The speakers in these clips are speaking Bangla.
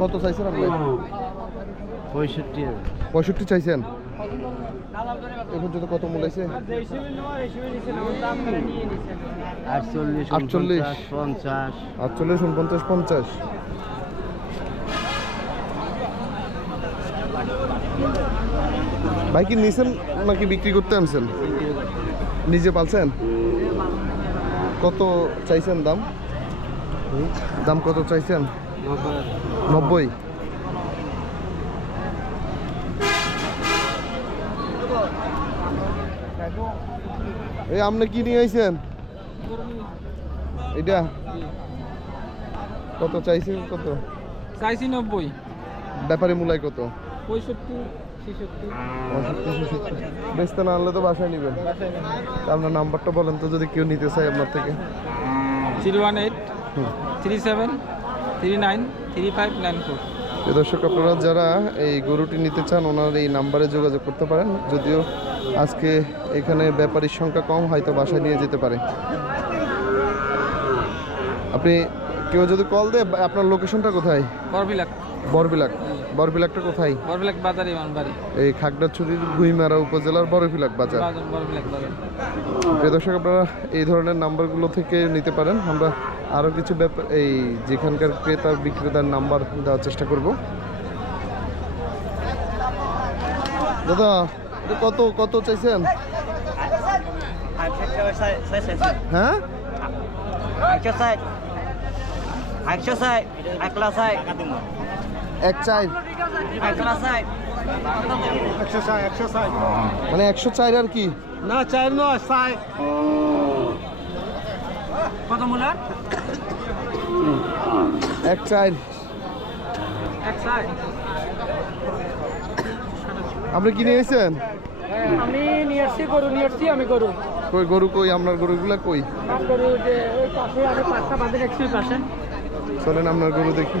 কত চাইছেন আপনি? পঁয়ষট্টি। পঁয়ষট্টি চাইছেন? এ পর্যন্ত কত মূলাইছে আটচল্লিশ আটচল্লিশ। পঞ্চাশ। আটচল্লিশ উনপঞ্চাশ পঞ্চাশ। ভাই কি নিছেন নাকি বিক্রি করতে আনছেন? নিজে পালছেন? কত চাইছেন দাম? দাম কত চাইছেন? নব্বই। এই আপনি কি নিয়ে আইছেন? এটা কত চাইছেন কত? চাইছি নব্বই। ব্যাপারে মূলায় কত? পঁয়ষট্টি বেচতে না আনলে তো বাসায় নেবেন। আপনার নাম্বারটা বলেন তো যদি কেউ নিতে চায় আপনার থেকে। Zero one eight three seven three nine three five nine four দর্শক আপনারা যারা এই গরুটি নিতে চান ওনার এই নাম্বারে যোগাযোগ করতে পারেন। যদিও আজকে এখানে ব্যাপারীর সংখ্যা কম হয়তো বাসায় নিয়ে যেতে পারে। আপনি কেউ যদি কল দেয় আপনার লোকেশনটা কোথায়? বরবিলাক। বরবিলাক। বরবিলাকটা কোথায়? বরবিলাক বাজারে আমার বাড়ি এই খাগড়াছড়ির গুইমারা উপজেলার বরবিলাক বাজার। বাজার- বরবিলাক বাজার। প্রিয় দর্শক আপনারা এই ধরনের নাম্বারগুলো থেকে নিতে পারেন। আমরা আরও কিছু ব্যাপার এই যেখানকার ক্রেতা বিক্রেতার নাম্বার দেওয়ার চেষ্টা করব। দাদা কত কত চাইছেন? হ্যাঁ? এক চাই মানে একশো চার আর কি? না চার নয় চাই কত এক চার। সাই আপনি কিনে এসেছেন? আমি নিয়ে আসছি গরু নিয়ে আসছি আমি গরু। কই গরু কই? আপনার গরুগুলা কই? গরু যে ওই পাশে আমি পাঁচটা বাঁধে রাখছি পাশে। চলেন আপনার গরু দেখি।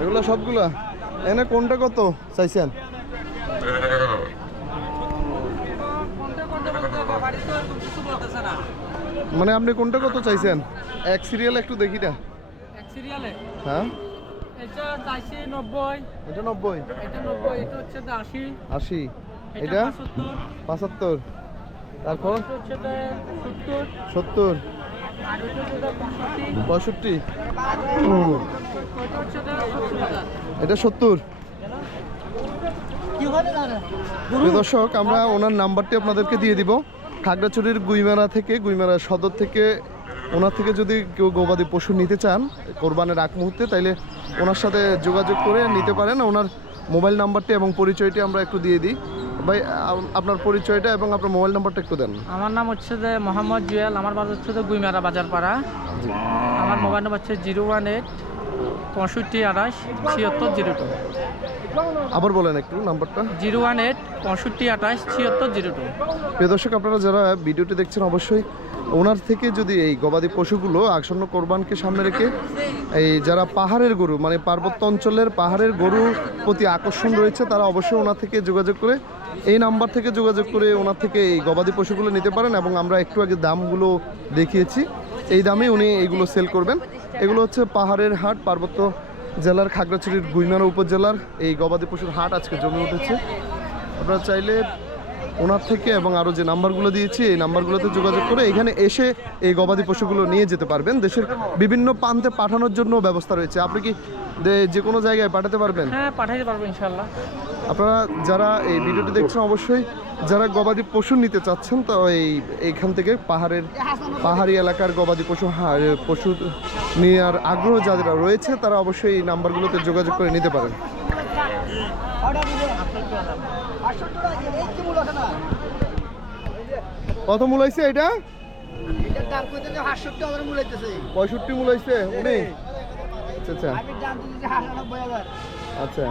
এগুলো সবগুলা। এনে কোনটা কত চাইছেন? মানে আপনি কোনটা কত চাইছেন? এক সিরিয়াল একটু দেখি না সিরিয়ালে হ্যাঁ? এটা এটা তারপর? সত্তর। পঁয়ষট্টি এটা সত্তর। দর্শক আমরা ওনার নাম্বারটি আপনাদেরকে দিয়ে দিব। খাগড়াছড়ির গুইমারা থেকে গুইমারা সদর থেকে ওনার থেকে যদি কেউ গবাদি পশু নিতে চান কোরবানের আগ মুহূর্তে তাইলে ওনার সাথে যোগাযোগ করে নিতে পারেন। ওনার মোবাইল নাম্বারটি এবং পরিচয়টি আমরা একটু দিয়ে দিই। ভাই আপনার পরিচয়টা এবং আপনার মোবাইল নাম্বারটা একটু দেন। আমার নাম হচ্ছে যে মোহাম্মদ জুয়েল আমার বাজার হচ্ছে যে গুইমারা বাজার পাড়া আমার মোবাইল নাম্বার হচ্ছে জিরো ওয়ান এইট পঁয়ষট্টি আঠাশ ছিয়াত্তর জিরো টু। আবার বলেন একটু নাম্বারটা। জিরো ওয়ান এইট পঁয়ষট্টি আঠাশ ছিয়াত্তর জিরো টু। প্রিয় দর্শক আপনারা যারা ভিডিওটি দেখছেন অবশ্যই ওনার থেকে যদি এই গবাদি পশুগুলো আসন্ন কোরবানকে সামনে রেখে এই যারা পাহাড়ের গরু মানে পার্বত্য অঞ্চলের পাহাড়ের গরু প্রতি আকর্ষণ রয়েছে তারা অবশ্যই ওনার থেকে যোগাযোগ করে এই নাম্বার থেকে যোগাযোগ করে ওনার থেকে এই গবাদি পশুগুলো নিতে পারেন এবং আমরা একটু আগে দামগুলো দেখিয়েছি। এই দামে উনি এগুলো সেল করবেন। এগুলো হচ্ছে পাহাড়ের হাট, পার্বত্য জেলার খাগড়াছড়ির গুইমারা উপজেলার এই গবাদি পশুর হাট আজকে জমে উঠেছে। আপনারা চাইলে ওনার থেকে এবং আরও যে নাম্বারগুলো দিয়েছি এই নাম্বারগুলোতে যোগাযোগ করে এখানে এসে এই গবাদি পশুগুলো নিয়ে যেতে পারবেন। দেশের বিভিন্ন প্রান্তে পাঠানোর জন্য ব্যবস্থা রয়েছে। আপনি কি যে কোনো জায়গায় পাঠাতে পারবেন? হ্যাঁ পাঠাইতে পারব ইনশাল্লাহ আপনারা যারা এই ভিডিওটি দেখছেন অবশ্যই যারা গবাদি পশু নিতে চাচ্ছেন তো এই এইখান থেকে পাহাড়ের পাহাড়ি এলাকার গবাদি পশু পশু নেওয়ার আগ্রহ যাদের রয়েছে তারা অবশ্যই এই নাম্বারগুলোতে যোগাযোগ করে নিতে পারেন। কত মূল হয়েছে এটা? পঁয়ষট্টি মূল হয়েছে উনি? আচ্ছা আচ্ছা। আচ্ছা।